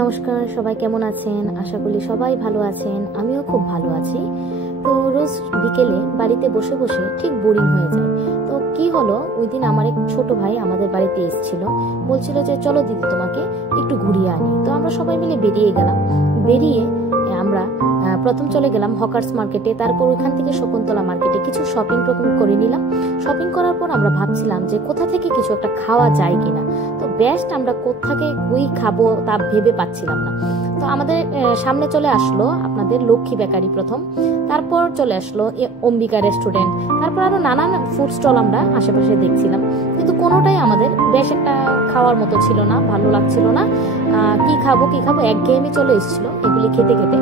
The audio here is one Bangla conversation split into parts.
নমস্কার, সবাই কেমন আছেন? আশা করি সবাই ভালো আছেন। আমিও খুব ভালো আছি। তো রোজ বিকেলে বাড়িতে বসে বসে ঠিক বোরিং হয়ে যায়। তো কি হলো, ওই দিন আমার এক ছোট ভাই আমাদের বাড়িতে এসেছিল, বলছিল যে চলো দিদি তোমাকে একটু ঘুরিয়ে আনি। তো আমরা সবাই মিলে বেরিয়ে গেলাম। বেরিয়ে আমরা প্রথম চলে গেলাম হকার্স মার্কেটে, তারপর ওইখান থেকে শকুন্তলা মার্কেটে কিছু শপিং করে নিলাম। শপিং করার পর আমরা ভাবছিলাম যে কোথা থেকে কিছু একটা খাওয়া যায় কিনা। তো বেস্ট আমরা কোথাকে কই খাবো তা ভেবে পাচ্ছিলাম না। তো আমাদের সামনে চলে আসলো আপনাদের লক্ষ্মী বেকারি প্রথম, তারপর চলে আসলো অম্বিকা রেস্টুরেন্ট, তারপর আরো নানান ফুড স্টল আমরা আশেপাশে দেখছিলাম, কিন্তু কোনোটাই আমাদের বেশ একটা খাওয়ার মতো ছিল না, ভালো লাগছিল না। কি খাবো একঘেয়েমি চলে এসেছিল এগুলি খেতে খেতে।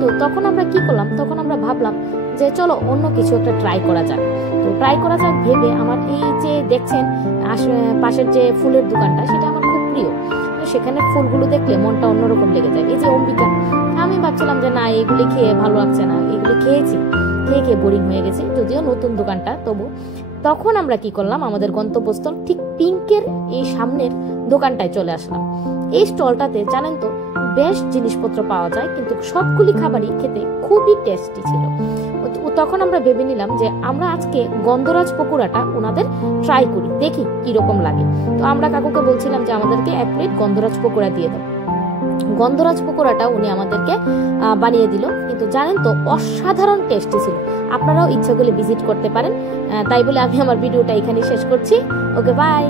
তো তখন আমরা কি করলাম, তখন আমরা ভাবলাম যে চলো অন্য কিছু একটা ট্রাই করা যাক। তো ট্রাই করা যাক ভেবে আমার এই যে দেখছেন পাশের যে ফুলের দোকানটা, সেটা আমার খুব প্রিয়। তো সেখানে ফুলগুলো দেখলে মনটা অন্যরকম লেগে যায়। এই যে অম্বিকা, আমি ভাবছিলাম যে না এগুলি খেয়ে ভালো লাগছে না, এগুলি খেয়ে বোরিং হয়ে গেছে, যদিও নতুন দোকানটা তবু। তখন আমরা কি করলাম, আমাদের গন্তব্যস্থল ঠিক পিঙ্কের এই সামনের দোকানটায় চলে আসলাম। এই স্টলটাতে জানেন তো বেশ জিনিসপত্র পাওয়া যায়, কিন্তু সবগুলি খাবারই খেতে খুবই টেস্টি ছিল। তখন আমরা ভেবে নিলাম যে আমরা আজকে গন্ধরাজ পকোড়াটা ওনাদের ট্রাই করি, দেখি কিরকম লাগে। তো আমরা কাকুকে বলছিলাম যে আমাদেরকে 1 প্লেট গন্ধরাজ পকোড়া দিয়ে দাও। গন্ধরাজ পকোড়াটা উনি আমাদেরকে বানিয়ে দিল, কিন্তু জানেন তো অসাধারণ টেস্টি ছিল। আপনারাও ইচ্ছা করলে ভিজিট করতে পারেন। তাই বলে আমি আমার ভিডিওটা এখানে শেষ করছি। ওকে, বাই।